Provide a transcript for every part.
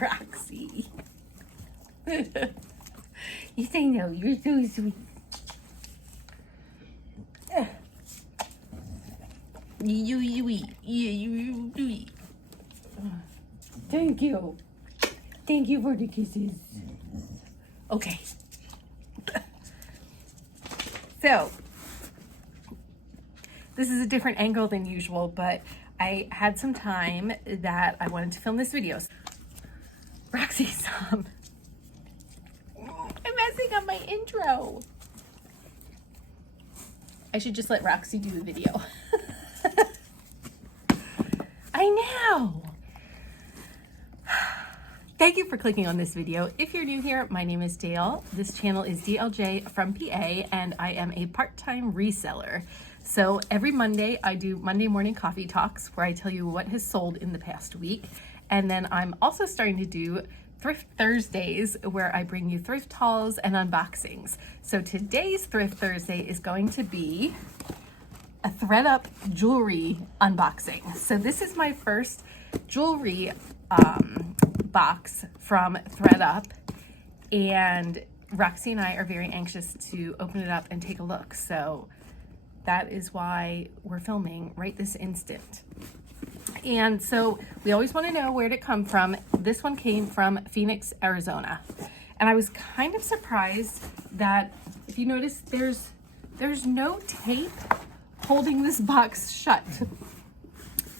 Roxy. You say no, you're so sweet. You eat. Yeah, you eat. Thank you. Thank you for the kisses. Okay. So, this is a different angle than usual, but I had some time that I wanted to film this video. Roxy's I'm messing up my intro. I should just let Roxy do the video. I know. Thank you for clicking on this video. If you're new here, my name is Dale. This channel is DLJ from PA, and I am a part-time reseller. So every Monday, I do Monday morning coffee talks where I tell you what has sold in the past week. And then I'm also starting to do Thrift Thursdays where I bring you thrift hauls and unboxings. So today's Thrift Thursday is going to be a ThredUP jewelry unboxing. So this is my first jewelry box from ThredUP, and Roxy and I are very anxious to open it up and take a look. So that is why we're filming right this instant. And so we always want to know where it come from. This one came from Phoenix, Arizona. And I was kind of surprised that, if you notice, there's no tape holding this box shut.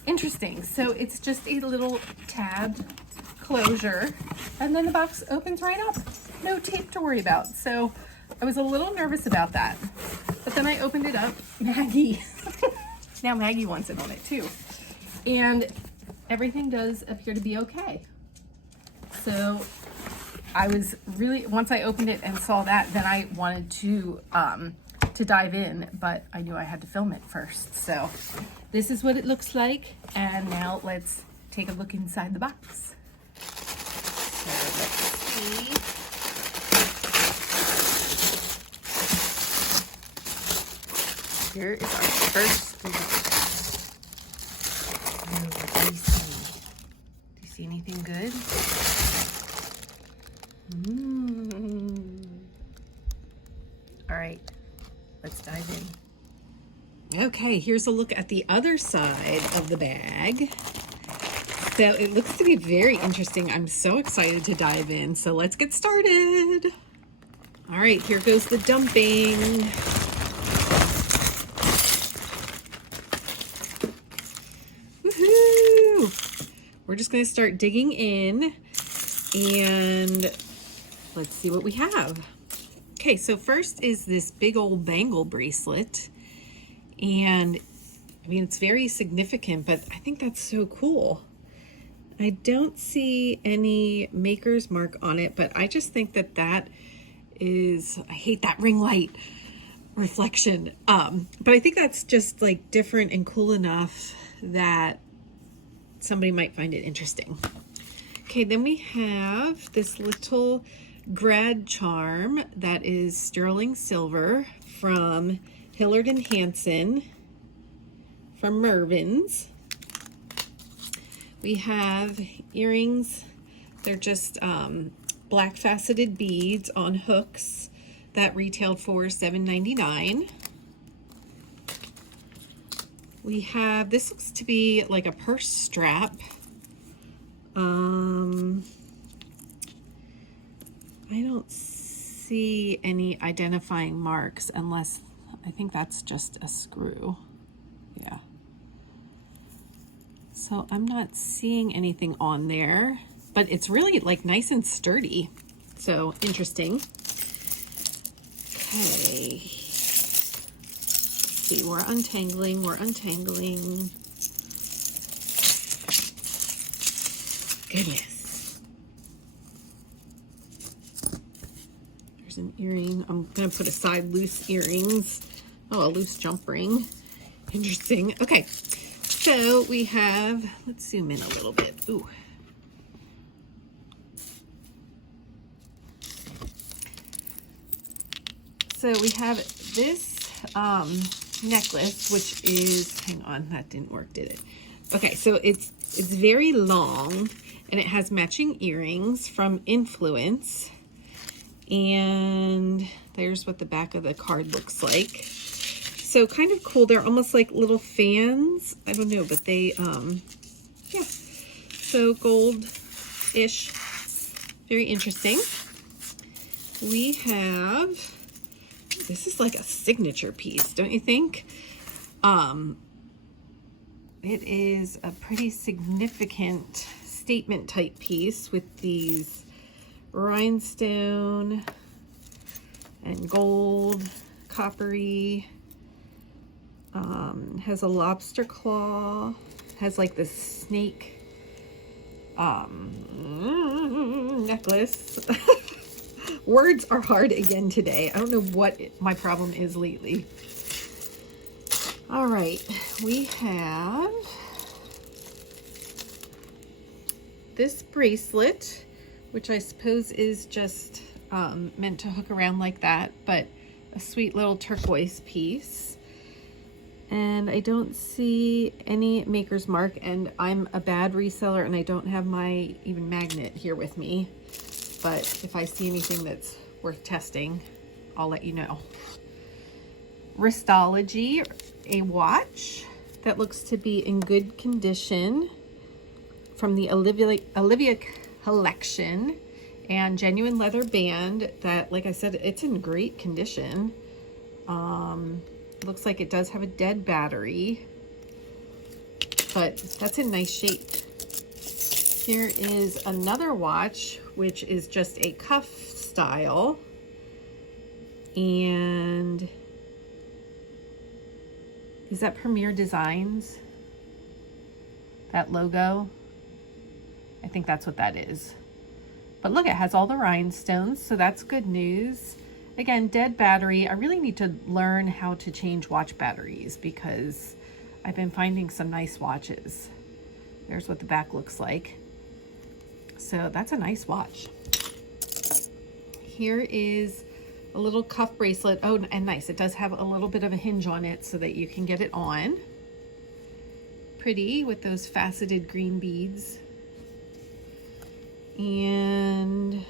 Interesting. So it's just a little tabbed closure, and then the box opens right up. No tape to worry about. So I was a little nervous about that. But then I opened it up. Maggie. Now Maggie wants it on it too. And everything does appear to be okay. So I was really, once I opened it and saw that, then I wanted to dive in, but I knew I had to film it first. So this is what it looks like. And now let's take a look inside the box. So let's see. Here is our first look. Oh, what do you see? Do you see anything good? All right, let's dive in. Okay, here's a look at the other side of the bag. So it looks to be very interesting. I'm so excited to dive in. So let's get started. All right, here goes the dumping. Woohoo! We're just gonna start digging in and let's see what we have. Okay, so first is this big old bangle bracelet. And I mean, it's very significant, but I think that's so cool. I don't see any maker's mark on it, but I just think that that is, I hate that ring light reflection. But I think that's just like different and cool enough that somebody might find it interesting. Okay, then we have this little grad charm that is sterling silver from Hillard & Hansen from Mervyn's. We have earrings. They're just black faceted beads on hooks that retailed for $7.99. We have, this looks to be like a purse strap. I don't see any identifying marks unless, I think that's just a screw. Yeah. So I'm not seeing anything on there, but it's really like nice and sturdy. So interesting. Okay. Let's see, we're untangling. Goodness. There's an earring. I'm gonna put aside loose earrings. Oh, a loose jump ring. Interesting. Okay. So we have, let's zoom in a little bit. Ooh. So we have this necklace, which is, hang on, that didn't work, did it? Okay, so it's very long, And it has matching earrings from Influence. And there's what the back of the card looks like. So kind of cool. They're almost like little fans. I don't know, but they, yeah. So gold-ish. Very interesting. We have, this is like a signature piece, don't you think? It is a pretty significant statement type piece with these rhinestone and gold, coppery, has a lobster claw, has like this snake necklace. Words are hard again today. I don't know what my problem is lately. All right, we have this bracelet, which I suppose is just meant to hook around like that, but a sweet little turquoise piece. And I don't see any maker's mark, and I'm a bad reseller and I don't have my even magnet here with me. But if I see anything that's worth testing, I'll let you know. Wristology, a watch that looks to be in good condition from the Olivia collection, and genuine leather band that, like I said, it's in great condition. Looks like it does have a dead battery, but that's in nice shape. Here is another watch, which is just a cuff style, and is that Premier Designs? That logo? I think that's what that is. But look, it has all the rhinestones, so that's good news. Again, dead battery. I really need to learn how to change watch batteries because I've been finding some nice watches. There's what the back looks like. So that's a nice watch. Here is a little cuff bracelet. Oh, and nice. It does have a little bit of a hinge on it so that you can get it on. Pretty with those faceted green beads. And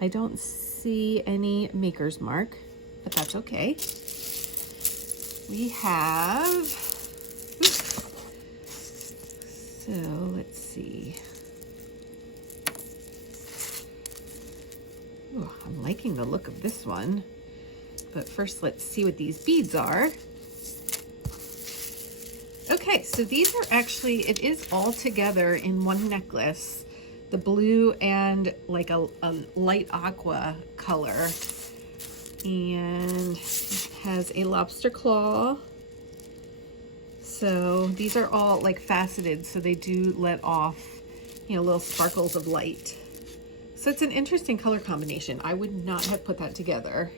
I don't see any maker's mark, but that's okay. We have, so let's see. Ooh, I'm liking the look of this one, but first let's see what these beads are. Okay, so these are actually, it is all together in one necklace. The blue and like a light aqua color, and it has a lobster claw. So these are all like faceted, so they do let off, you know, little sparkles of light. So it's an interesting color combination. I would not have put that together.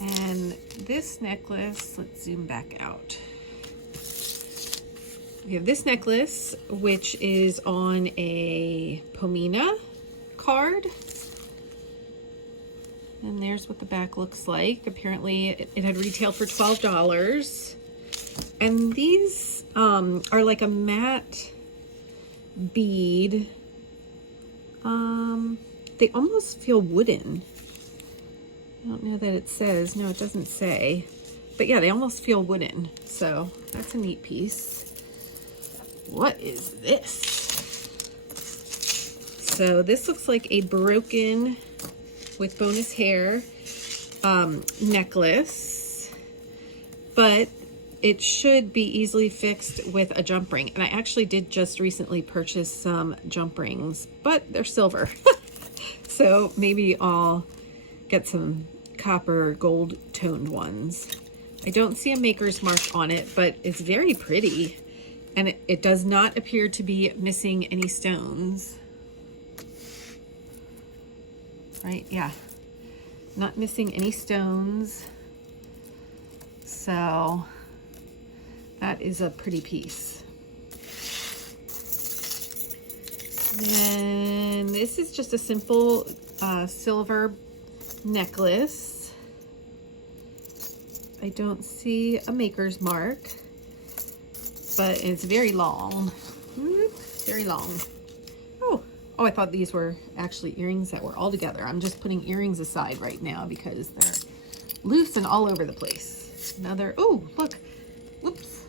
And this necklace, let's zoom back out. We have this necklace, which is on a Pomina card. And there's what the back looks like. Apparently it had retailed for $12. And these are like a matte bead. They almost feel wooden. I don't know that it says, no, it doesn't say, but yeah, they almost feel wooden. So that's a neat piece. What is this? So this looks like a broken with bonus hair necklace, but it should be easily fixed with a jump ring. And I actually did just recently purchase some jump rings, but they're silver. So maybe I'll get some copper gold toned ones. I don't see a maker's mark on it, but it's very pretty. And it does not appear to be missing any stones. Right, yeah. Not missing any stones. So that is a pretty piece. Then this is just a simple silver necklace. I don't see a maker's mark, but it's very long. Very long. Oh, I thought these were actually earrings that were all together. I'm just putting earrings aside right now because they're loose and all over the place. Another, oh, look, whoops,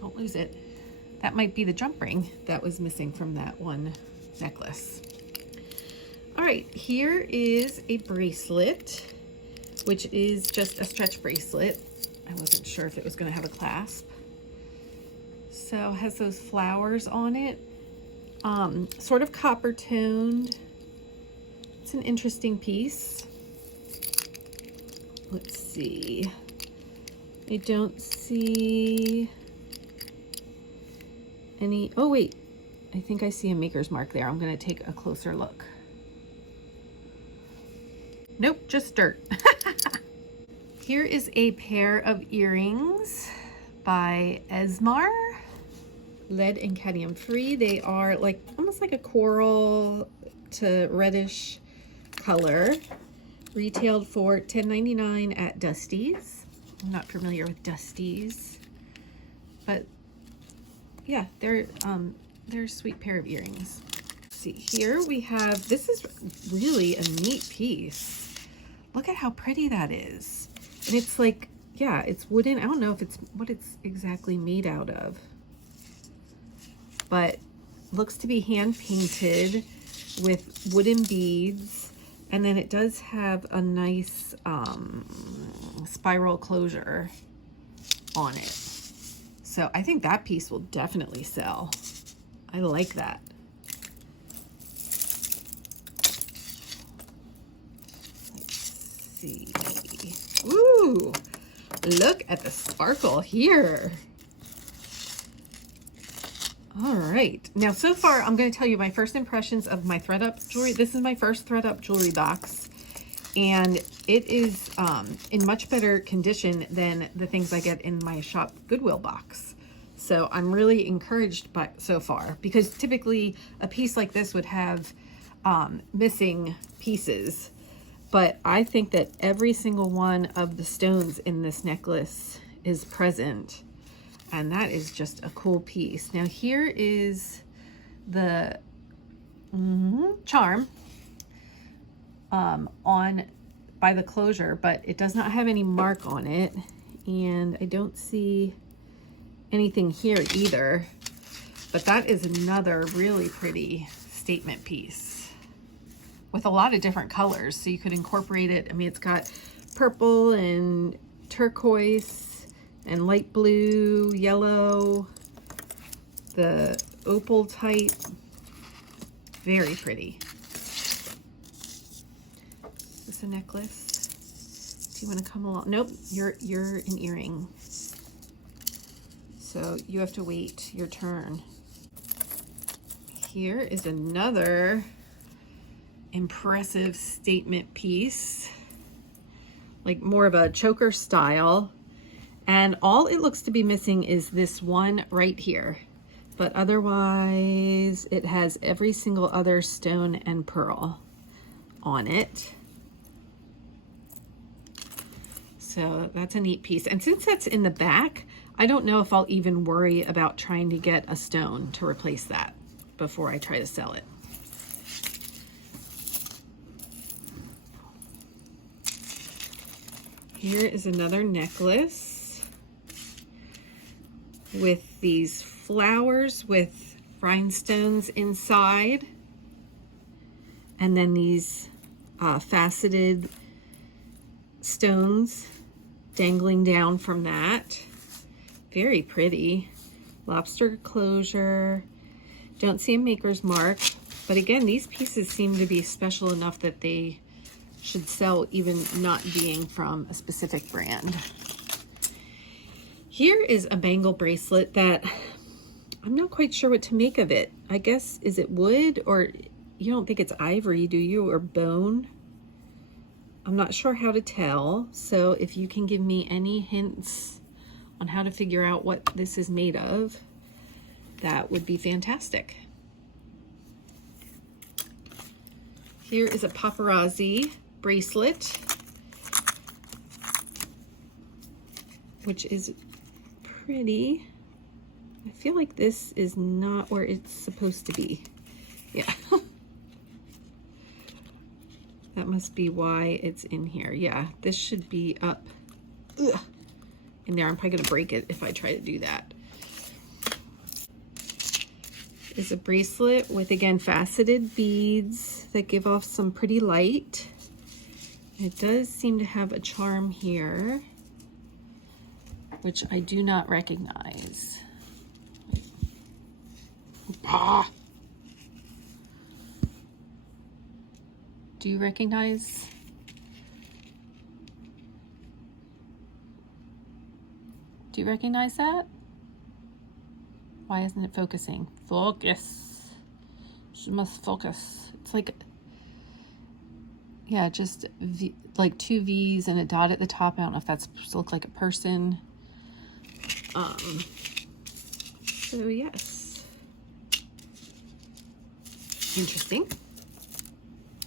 don't lose it. That might be the jump ring that was missing from that one necklace. All right, here is a bracelet, which is just a stretch bracelet. I wasn't sure if it was gonna have a clasp. So it has those flowers on it, sort of copper toned. It's an interesting piece. Let's see. I don't see any, oh wait, I think I see a maker's mark there. I'm gonna take a closer look. Nope, just dirt. Here is a pair of earrings by Esmar, lead and cadmium free. They are like almost like a coral to reddish color. Retailed for $10.99 at Dusty's. I'm not familiar with Dusty's, but yeah, they're a sweet pair of earrings. Let's see, here we have, this is really a neat piece. Look at how pretty that is. And it's like, yeah, it's wooden. I don't know if it's what it's exactly made out of, but looks to be hand painted with wooden beads. And then it does have a nice spiral closure on it. So I think that piece will definitely sell. I like that. Let's see. Ooh, look at the sparkle here. All right, now so far I'm going to tell you my first impressions of my ThredUP jewelry. This is my first ThredUP jewelry box, and it is in much better condition than the things I get in my shop Goodwill box. So I'm really encouraged by so far, because typically a piece like this would have missing pieces, but I think that every single one of the stones in this necklace is present. And that is just a cool piece. Now here is the charm on by the closure, but it does not have any mark on it. And I don't see anything here either. But that is another really pretty statement piece with a lot of different colors. So you could incorporate it. I mean, it's got purple and turquoise and light blue, yellow, the opal type. Very pretty. Is this a necklace? Do you want to come along? Nope, you're an earring. So you have to wait your turn. Here is another impressive statement piece, like more of a choker style. And all it looks to be missing is this one right here. But otherwise, it has every single other stone and pearl on it. So that's a neat piece. And since that's in the back, I don't know if I'll even worry about trying to get a stone to replace that before I try to sell it. Here is another necklace with these flowers with rhinestones inside, and then these faceted stones dangling down from that. Very pretty. Lobster closure. Don't see a maker's mark, but again, these pieces seem to be special enough that they should sell even not being from a specific brand. Here is a bangle bracelet that I'm not quite sure what to make of it. I guess, is it wood, or you don't think it's ivory, do you, or bone? I'm not sure how to tell. So if you can give me any hints on how to figure out what this is made of, that would be fantastic. Here is a paparazzi bracelet. which is pretty. I feel like this is not where it's supposed to be. Yeah. That must be why it's in here. Yeah, this should be up in there. I'm probably gonna break it if I try to do that. Is a bracelet with, again, faceted beads that give off some pretty light. It does seem to have a charm here, which I do not recognize. Ah. Do you recognize? Do you recognize that? Why isn't it focusing? Focus. She must focus. It's like, yeah, just like 2 V's and a dot at the top. I don't know if that's supposed to look like a person. So yes. Interesting.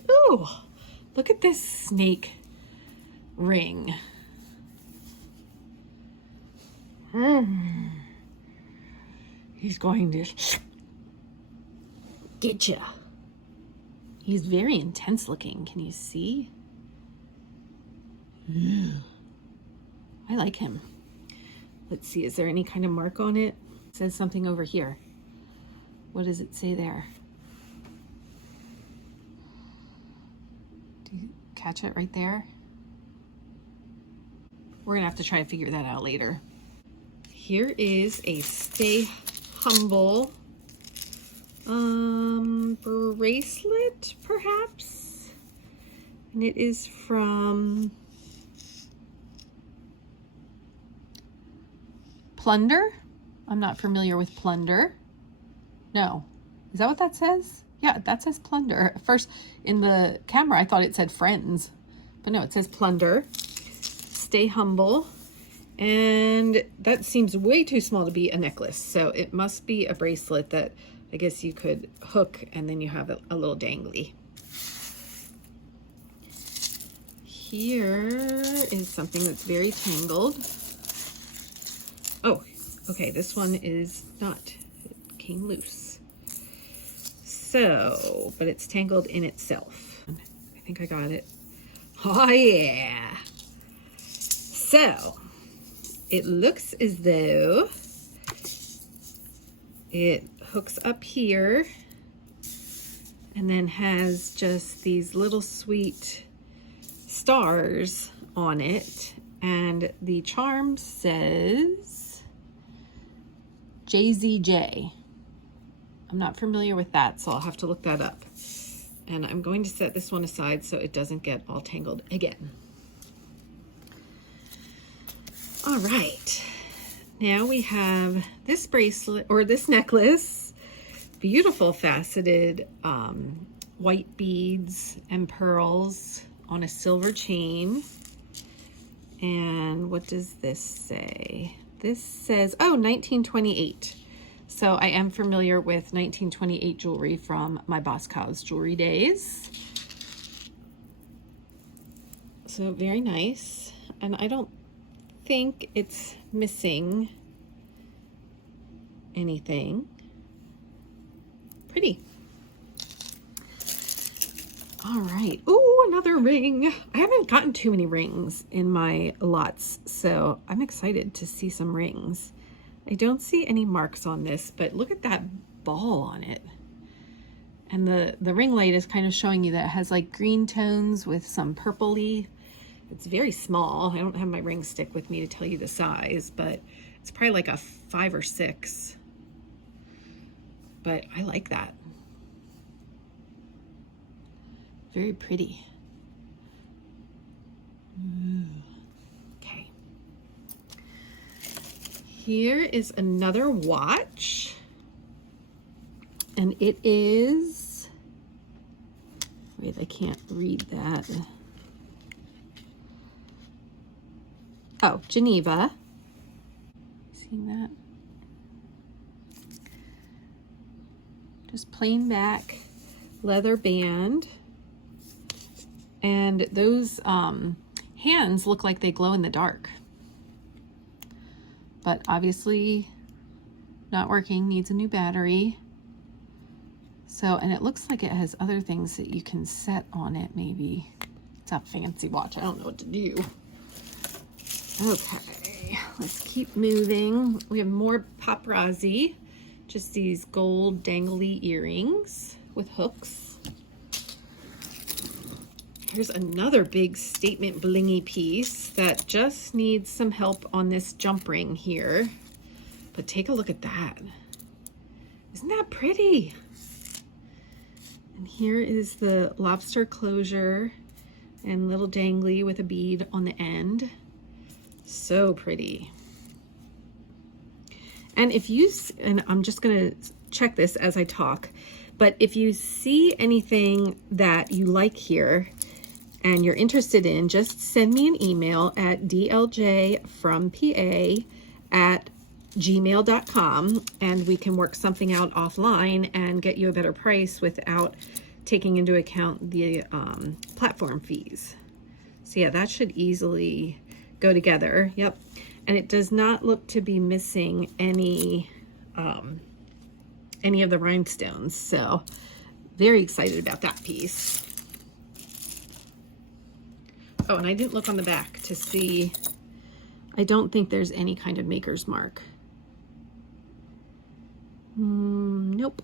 Oh, look at this snake ring. He's going to get ya. He's very intense looking. Can you see? I like him. Let's see, is there any kind of mark on it? It says something over here. What does it say there? Do you catch it right there? We're gonna have to try to figure that out later. Here is a Stay Humble bracelet, perhaps, and it is from Plunder. I'm not familiar with Plunder. No, is that what that says? Yeah, that says Plunder. At first in the camera I thought it said Friends, but no, it says Plunder. Stay Humble. And that seems way too small to be a necklace, so it must be a bracelet that I guess you could hook and then you have a little dangly. Here is something that's very tangled. Oh, okay, this one is not. It came loose. So, but it's tangled in itself. I think I got it. Oh yeah. So, it looks as though it hooks up here and then has just these little sweet stars on it. And the charm says JZJ. I'm not familiar with that, so I'll have to look that up. And I'm going to set this one aside so it doesn't get all tangled again. All right, now we have this bracelet, or this necklace, beautiful faceted white beads and pearls on a silver chain. And what does this say? This says, oh, 1928. So I am familiar with 1928 jewelry from my Boss Cow's jewelry days. So very nice. And I don't think it's missing anything. Pretty. All right. Ooh, another ring. I haven't gotten too many rings in my lots, so I'm excited to see some rings. I don't see any marks on this, but look at that ball on it. And the ring light is kind of showing you that it has like green tones with some purpley. It's very small. I don't have my ring stick with me to tell you the size, but it's probably like a 5 or 6. But I like that. Very pretty. Ooh. Okay. Here is another watch. And it is, wait, I can't read that. Oh, Geneva. Seen that? Just plain back leather band. And those hands look like they glow in the dark. but obviously not working, needs a new battery. So, and it looks like it has other things that you can set on it maybe. It's a fancy watch, I don't know what to do. Okay, let's keep moving. We have more paparazzi, just these gold dangly earrings with hooks. Here's another big statement blingy piece that just needs some help on this jump ring here. But take a look at that. Isn't that pretty? And here is the lobster closure and little dangly with a bead on the end. So pretty. And if you, and I'm just gonna check this as I talk, but if you see anything that you like here and you're interested in, just send me an email at dljfrompa@gmail.com and we can work something out offline and get you a better price without taking into account the platform fees. So yeah, that should easily go together. Yep. And it does not look to be missing any of the rhinestones. So very excited about that piece. Oh, and I didn't look on the back to see. I don't think there's any kind of maker's mark. Nope.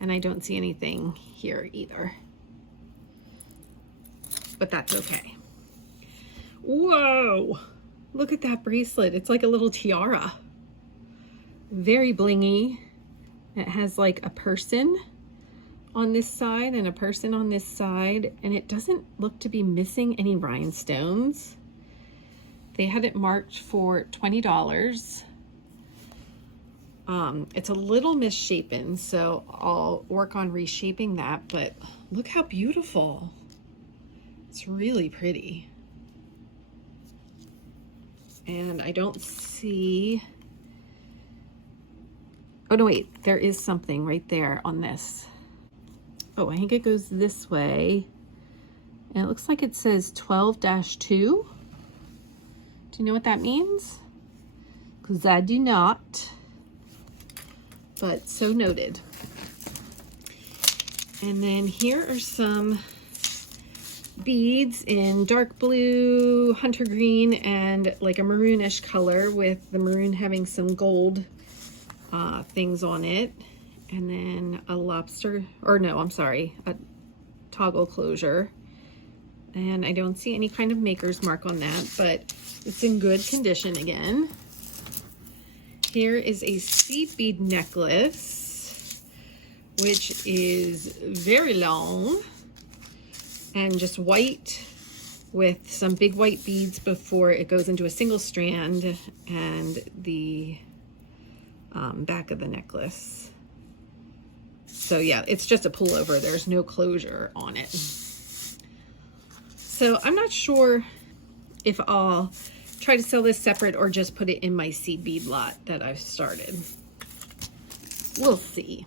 And I don't see anything here either. But that's okay. Whoa! Look at that bracelet. It's like a little tiara. Very blingy. It has like a person on this side and a person on this side, and it doesn't look to be missing any rhinestones. They had it marked for $20. It's a little misshapen, so I'll work on reshaping that, but look how beautiful. It's really pretty. And I don't see, oh no, wait, there is something right there on this. Oh, I think it goes this way. And it looks like it says 12-2. Do you know what that means? Because I do not. But so noted. And then here are some beads in dark blue, hunter green, and like a maroonish color, with the maroon having some gold things on it. And then a lobster, or no, I'm sorry, a toggle closure. And I don't see any kind of maker's mark on that, but it's in good condition again. Here is a seed bead necklace, which is very long and just white with some big white beads before it goes into a single strand, and the back of the necklace. So yeah, it's just a pullover. There's no closure on it. So I'm not sure if I'll try to sell this separate or just put it in my seed bead lot that I've started. We'll see.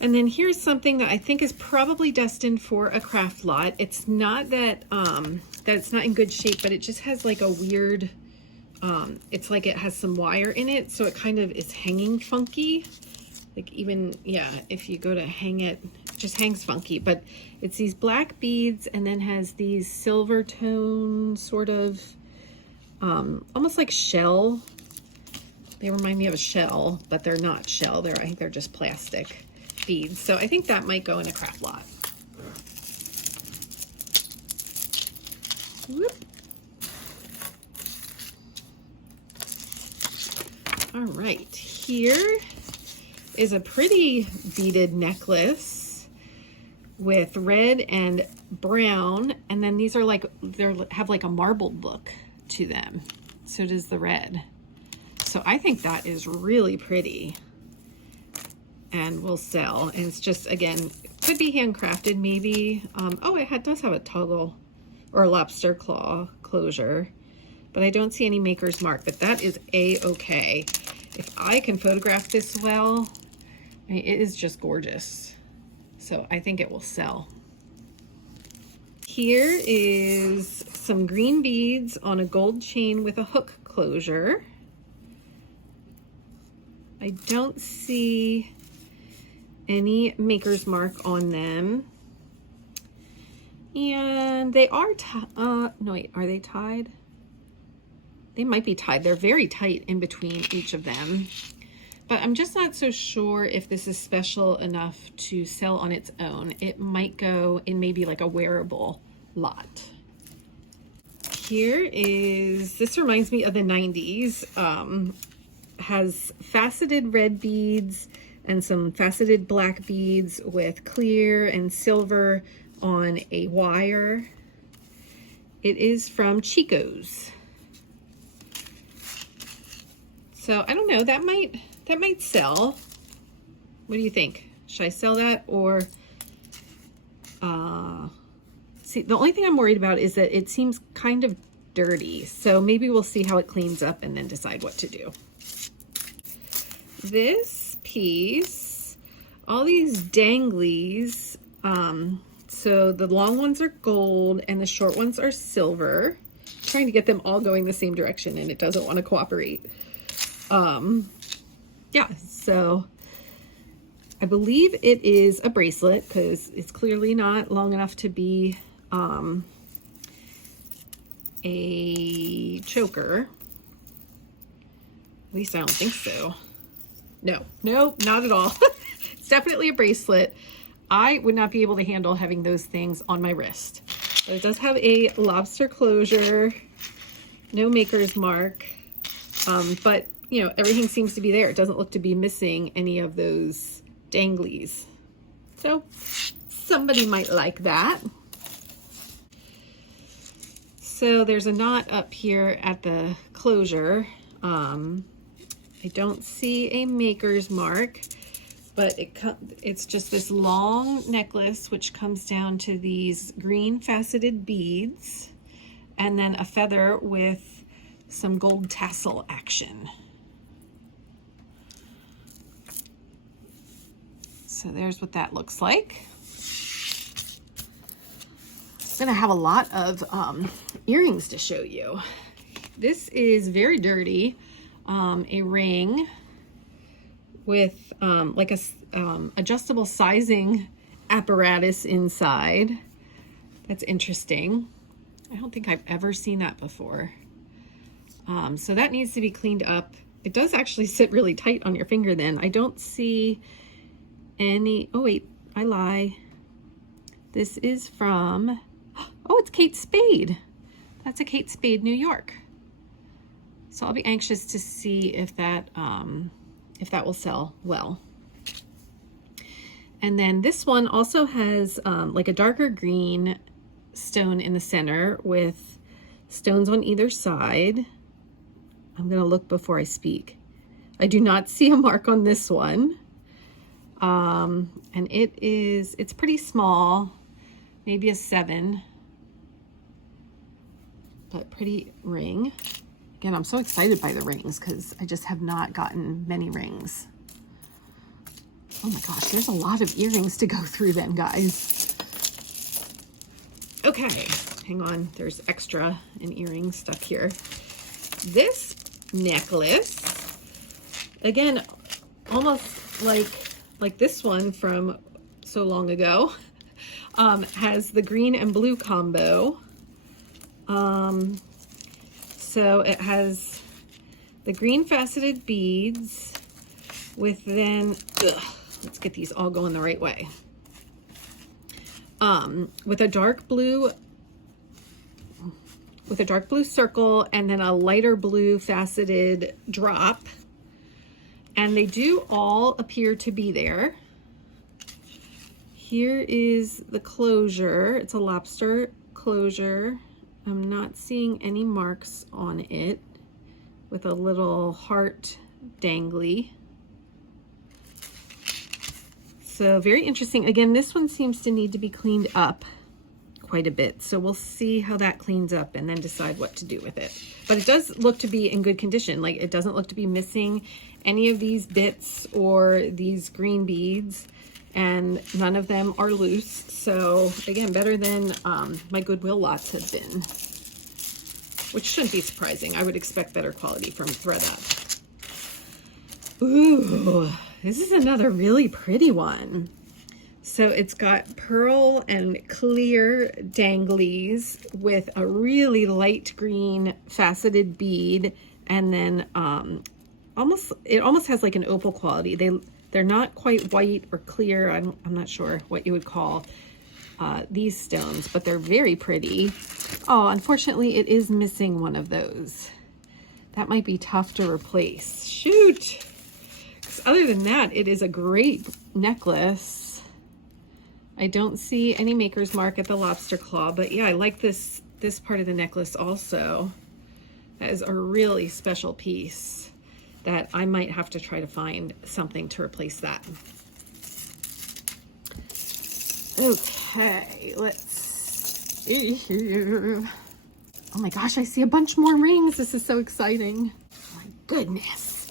And then here's something that I think is probably destined for a craft lot. It's not that, that it's not in good shape, but it just has like a weird, it's like it has some wire in it, so it kind of is hanging funky. Like even, yeah, if you go to hang it, it just hangs funky. But it's these black beads and then has these silver tone sort of, almost like shell. They remind me of a shell, but they're not shell. I think they're just plastic beads. So I think that might go in a craft lot. Whoop. All right, here is a pretty beaded necklace with red and brown, and then these are like, they have like a marbled look to them. So does the red. So I think that is really pretty and will sell. And it's just, again, could be handcrafted maybe. Oh, it does have a toggle or a lobster claw closure, but I don't see any maker's mark, but that is a-okay. If I can photograph this well, I mean, it is just gorgeous. So I think it will sell. Here is some green beads on a gold chain with a hook closure. I don't see any maker's mark on them. And they are, no wait, are they tied? They might be tied. They're very tight in between each of them. But I'm just not so sure if this is special enough to sell on its own. It might go in maybe like a wearable lot. Here is, this reminds me of the 90s. Has faceted red beads and some faceted black beads with clear and silver on a wire. It is from Chico's. So I don't know, that might sell. What do you think? Should I sell that, or see, the only thing I'm worried about is that it seems kind of dirty. So maybe we'll see how it cleans up and then decide what to do. This piece, all these danglies, so the long ones are gold and the short ones are silver. I'm trying to get them all going the same direction and it doesn't want to cooperate. Yeah, so I believe it is a bracelet because it's clearly not long enough to be a choker. At least I don't think so. No, not at all. It's definitely a bracelet. I would not be able to handle having those things on my wrist. But it does have a lobster closure, no maker's mark, but you know, everything seems to be there. It doesn't look to be missing any of those danglies. So somebody might like that. So there's a knot up here at the closure. I don't see a maker's mark, but it's just this long necklace which comes down to these green faceted beads and then a feather with some gold tassel action. So there's what that looks like. I'm gonna have a lot of earrings to show you. This is very dirty. A ring with like a adjustable sizing apparatus inside. That's interesting. I don't think I've ever seen that before. So that needs to be cleaned up. It does actually sit really tight on your finger then. I don't see any, oh wait, I lie. This is from, oh, it's Kate Spade. That's a Kate Spade, New York. So I'll be anxious to see if that will sell well. And then this one also has like a darker green stone in the center with stones on either side. I'm gonna look before I speak. I do not see a mark on this one. And it's pretty small, maybe a 7, but pretty ring. Again, I'm so excited by the rings because I just have not gotten many rings. Oh my gosh, there's a lot of earrings to go through then, guys. Okay, hang on, there's extra and earring stuff here. This necklace, again, almost like this one from so long ago, has the green and blue combo. So it has the green faceted beads with then, let's get these all going the right way. With a dark blue circle and then a lighter blue faceted drop. And they do all appear to be there. Here is the closure. It's a lobster closure. I'm not seeing any marks on it with a little heart dangly. So very interesting. Again, this one seems to need to be cleaned up quite a bit. So we'll see how that cleans up and then decide what to do with it. But it does look to be in good condition. Like, it doesn't look to be missing any of these bits or these green beads, and none of them are loose. So again, better than my Goodwill lots have been. which shouldn't be surprising. I would expect better quality from ThredUP. Ooh, this is another really pretty one. So it's got pearl and clear danglies with a really light green faceted bead, and then it almost has like an opal quality. They're not quite white or clear. I'm not sure what you would call these stones, but they're very pretty. Oh, unfortunately, it is missing one of those. That might be tough to replace. Shoot! 'Cause other than that, it is a great necklace. I don't see any maker's mark at the lobster claw, but yeah, I like this part of the necklace also. That is a really special piece that I might have to try to find something to replace that. Okay, let's see here. Oh my gosh, I see a bunch more rings. This is so exciting. Oh my goodness,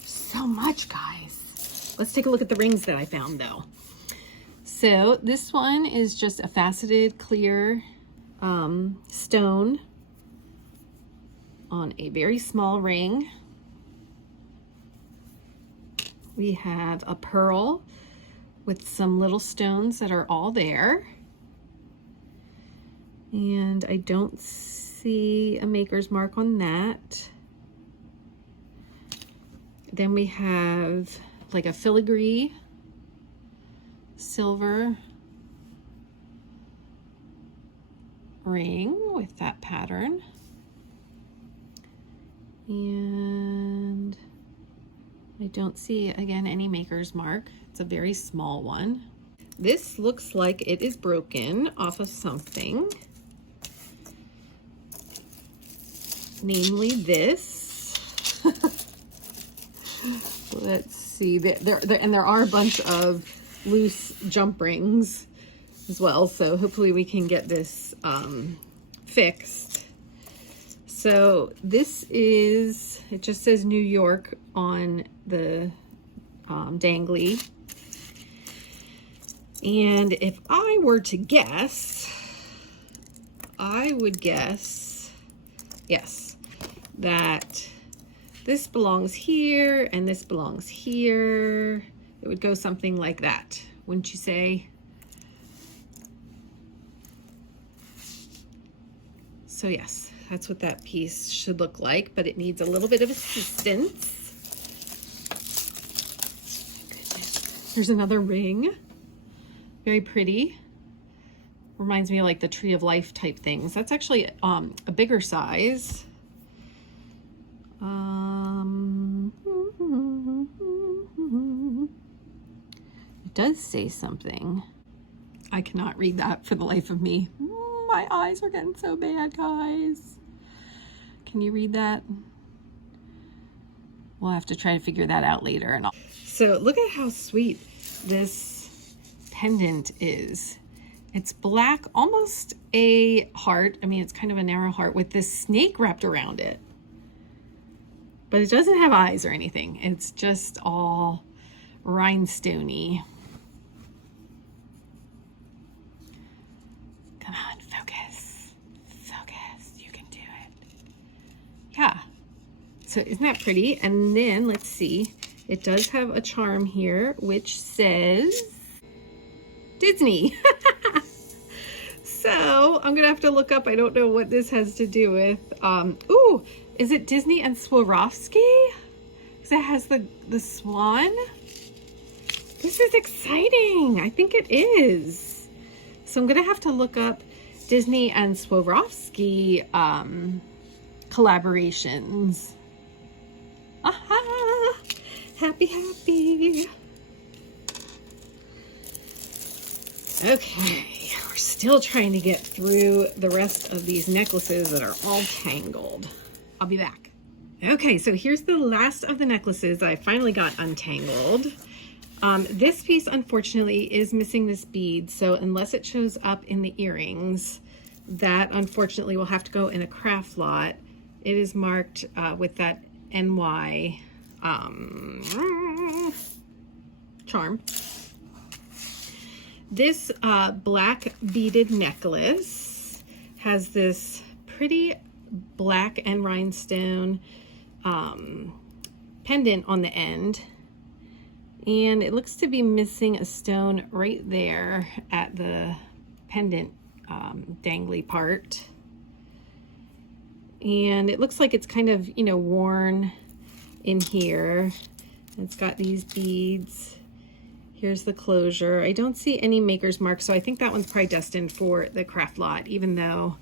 so much, guys. Let's take a look at the rings that I found though. So this one is just a faceted clear stone on a very small ring. We have a pearl with some little stones that are all there. And I don't see a maker's mark on that. Then we have like a filigree silver ring with that pattern, and I don't see again any maker's mark. It's a very small one. This looks like it is broken off of something, namely this. Let's see, there are a bunch of loose jump rings as well, so hopefully we can get this fixed. So this is, it just says New York on the dangly, and if I were to guess, I would guess, yes, that this belongs here and this belongs here. It would go something like that, wouldn't you say? So yes, that's what that piece should look like, but it needs a little bit of assistance. Goodness. There's another ring, very pretty. Reminds me of like the Tree of Life type things. That's actually a bigger size. It does say something. I cannot read that for the life of me. My eyes are getting so bad, guys. Can you read that? We'll have to try to figure that out later. So look at how sweet this pendant is. It's black, almost a heart. I mean, it's kind of a narrow heart with this snake wrapped around it. But it doesn't have eyes or anything. It's just all rhinestoney. Come on, focus. Focus. You can do it. Yeah. So isn't that pretty? And then let's see. It does have a charm here which says Disney. So I'm gonna have to look up. I don't know what this has to do with. Ooh, is it Disney and Swarovski? Because it has the swan. This is exciting. I think it is. So I'm gonna have to look up Disney and Swarovski collaborations. Aha! Happy, happy. Okay, we're still trying to get through the rest of these necklaces that are all tangled. I'll be back. Okay, so here's the last of the necklaces that I finally got untangled. This piece, unfortunately, is missing this bead, so unless it shows up in the earrings, that unfortunately will have to go in a craft lot. It is marked with that NY charm. This black beaded necklace has this pretty black and rhinestone pendant on the end. And it looks to be missing a stone right there at the pendant dangly part. And it looks like it's kind of, you know, worn in here. It's got these beads. Here's the closure. I don't see any maker's mark, so I think that one's probably destined for the craft lot, even though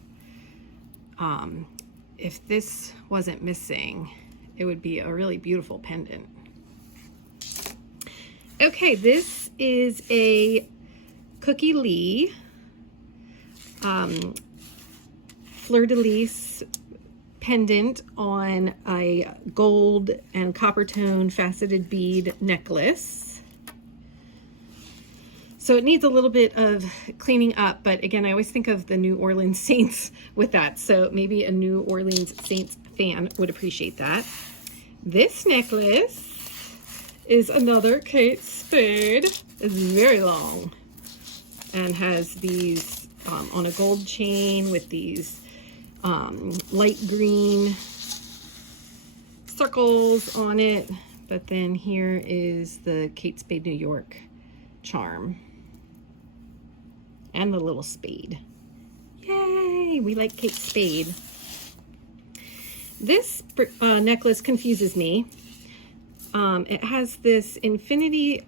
if this wasn't missing, it would be a really beautiful pendant. Okay, this is a Cookie Lee fleur-de-lis pendant on a gold and copper tone faceted bead necklace. So it needs a little bit of cleaning up, but again, I always think of the New Orleans Saints with that, so maybe a New Orleans Saints fan would appreciate that. This necklace is another Kate Spade. It's very long and has these on a gold chain with these light green circles on it. But then here is the Kate Spade New York charm and the little spade. Yay, we like Kate Spade. This necklace confuses me. It has this infinity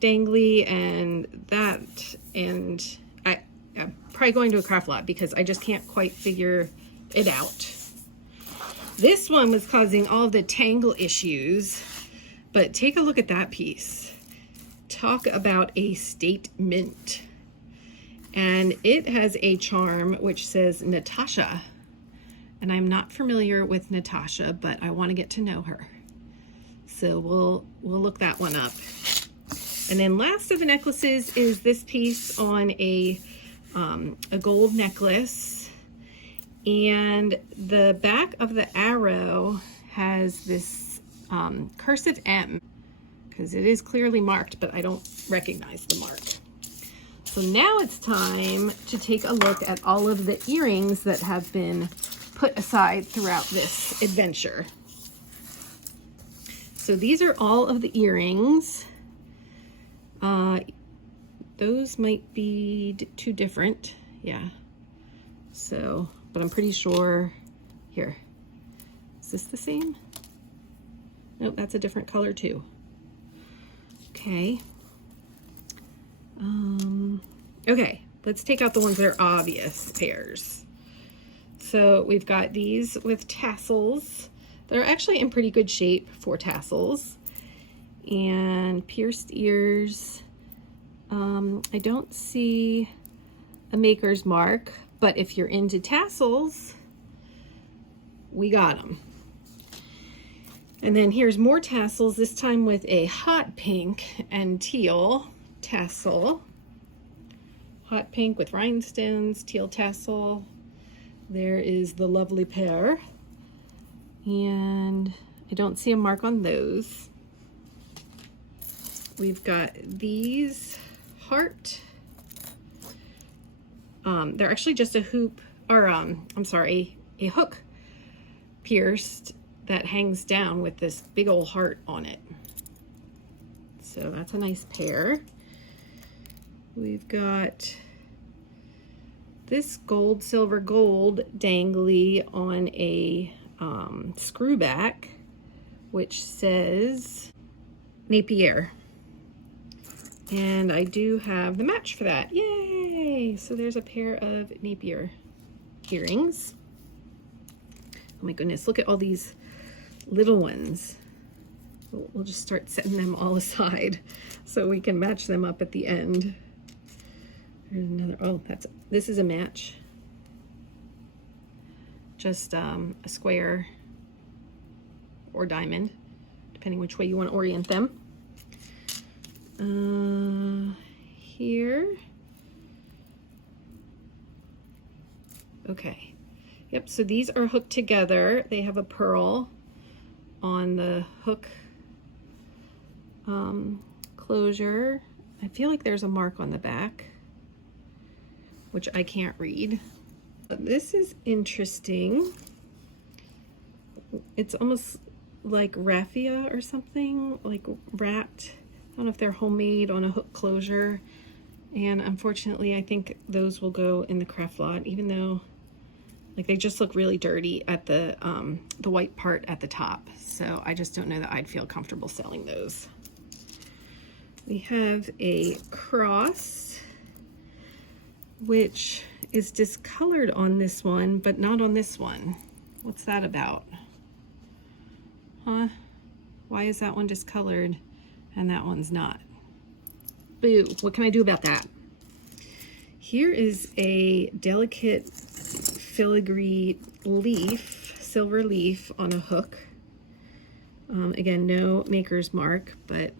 dangly and that, and I'm probably going to a craft lot because I just can't quite figure it out. This one was causing all the tangle issues, but take a look at that piece. Talk about a statement. And it has a charm which says Natasha. And I'm not familiar with Natasha, but I want to get to know her. So we'll look that one up. And then last of the necklaces is this piece on a gold necklace. And the back of the arrow has this cursive M, because it is clearly marked, but I don't recognize the mark. So now it's time to take a look at all of the earrings that have been put aside throughout this adventure. So these are all of the earrings. Those might be two different, yeah. So, but I'm pretty sure, here, is this the same? Nope, that's a different color too. Okay. Okay, let's take out the ones that are obvious pairs. So we've got these with tassels. They're actually in pretty good shape for tassels. And pierced ears. I don't see a maker's mark, but if you're into tassels, we got them. And then here's more tassels, this time with a hot pink and teal tassel. Hot pink with rhinestones, teal tassel. There is the lovely pair. And I don't see a mark on those. We've got these heart. They're actually just a hoop, or I'm sorry, a hook pierced that hangs down with this big old heart on it. So that's a nice pair. We've got this gold, silver, gold dangly on a screw back, which says Napier. And I do have the match for that. Yay! So there's a pair of Napier earrings. Oh my goodness, look at all these little ones. We'll just start setting them all aside so we can match them up at the end. There's another, oh, this is a match. Just a square or diamond, depending which way you want to orient them. Here. Okay. Yep, so these are hooked together. They have a pearl on the hook closure. I feel like there's a mark on the back, which I can't read. This is interesting. It's almost like raffia or something, like wrapped. I don't know if they're homemade on a hook closure. And unfortunately, I think those will go in the craft lot, even though like they just look really dirty at the white part at the top. So I just don't know that I'd feel comfortable selling those. We have a cross, which is discolored on this one, but not on this one. What's that about? Huh? Why is that one discolored and that one's not? Boo, what can I do about that? Here is a delicate filigree leaf, silver leaf on a hook. Again, no maker's mark, but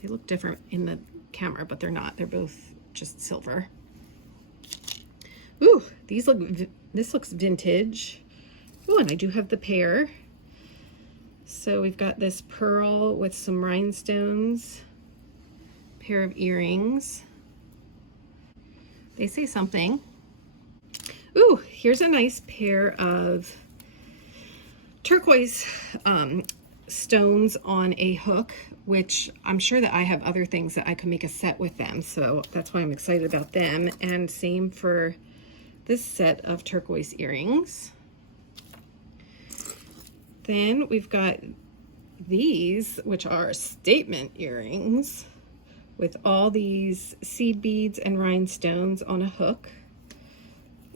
they look different in the camera, but they're not. They're both just silver. Ooh, this looks vintage. Oh, and I do have the pair. So we've got this pearl with some rhinestones, pair of earrings. They say something. Ooh, here's a nice pair of turquoise stones on a hook, which I'm sure that I have other things that I could make a set with them. So that's why I'm excited about them. And same for this set of turquoise earrings. Then we've got these, which are statement earrings with all these seed beads and rhinestones on a hook.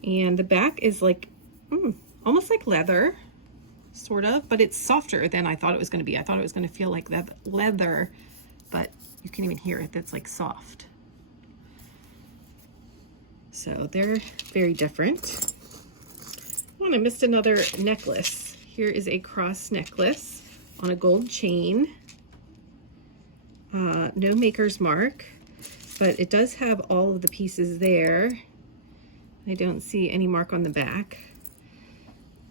And the back is like, almost like leather, sort of, but it's softer than I thought it was going to be. I thought it was going to feel like leather, but you can even hear it. That's like soft. So they're very different. Oh, and I missed another necklace. Here is a cross necklace on a gold chain. No maker's mark, but it does have all of the pieces there. I don't see any mark on the back.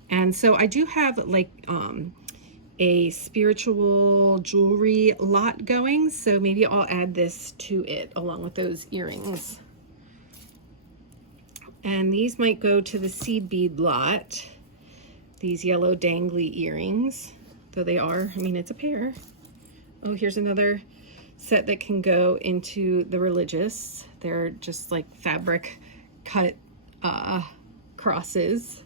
And so I do have like a spiritual jewelry lot going, so maybe I'll add this to it along with those earrings. And these might go to the seed bead lot. These yellow dangly earrings, though they are, I mean, it's a pair. Oh, here's another set that can go into the religious. They're just like fabric cut crosses.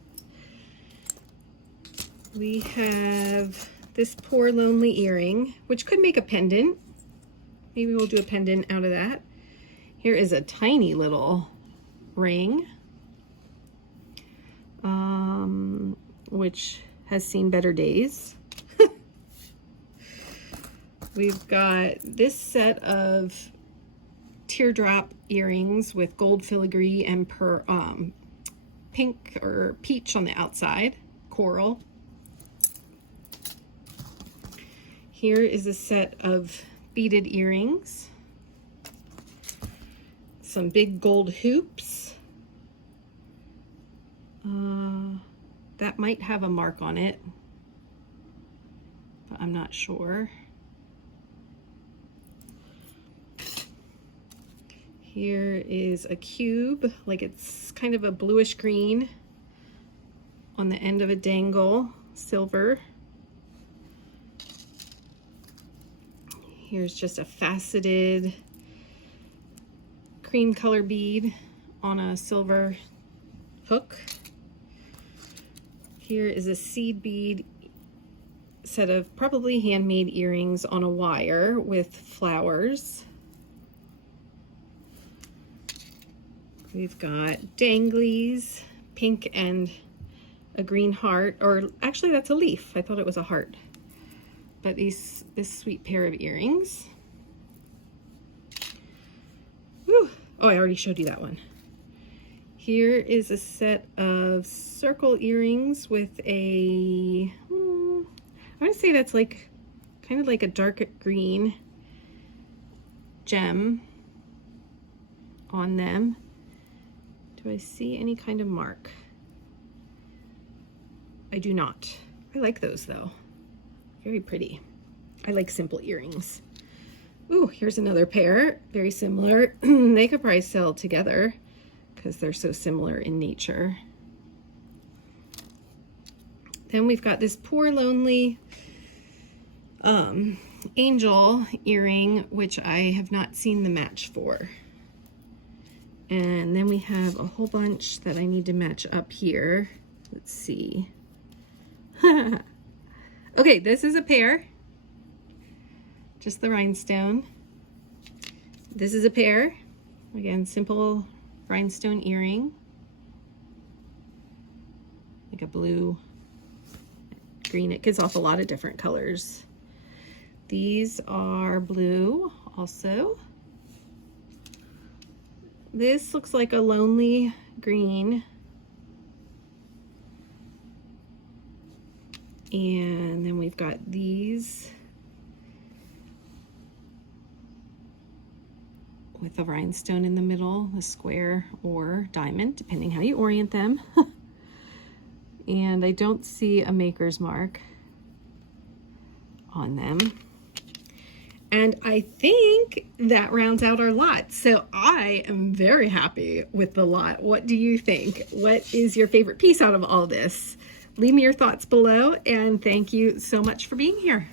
We have this poor lonely earring, which could make a pendant. Maybe we'll do a pendant out of that. Here is a tiny little ring, which has seen better days. We've got this set of teardrop earrings with gold filigree and pink or peach on the outside, coral. Here is a set of beaded earrings, some big gold hoops. That might have a mark on it, but I'm not sure. Here is a cube, like it's kind of a bluish green on the end of a dangle, silver. Here's just a faceted cream color bead on a silver hook. Here is a seed bead set of probably handmade earrings on a wire with flowers. We've got danglies, pink and a green heart, or actually that's a leaf. I thought it was a heart. But this sweet pair of earrings. Whew. Oh, I already showed you that one. Here is a set of circle earrings with a, I want to say that's like kind of like a dark green gem on them. Do I see any kind of mark? I do not. I like those though. Very pretty. I like simple earrings. Ooh, here's another pair, very similar. They could probably sell together because they're so similar in nature. Then we've got this poor lonely angel earring, which I have not seen the match for. And then we have a whole bunch that I need to match up here. Let's see. Okay, this is a pair. Just the rhinestone. This is a pair. Again, simple rhinestone earring. Like a blue, green. It gives off a lot of different colors. These are blue also. This looks like a lonely green. And then we've got these with a rhinestone in the middle, a square or diamond, depending how you orient them. And I don't see a maker's mark on them. And I think that rounds out our lot. So I am very happy with the lot. What do you think? What is your favorite piece out of all this? Leave me your thoughts below, and thank you so much for being here.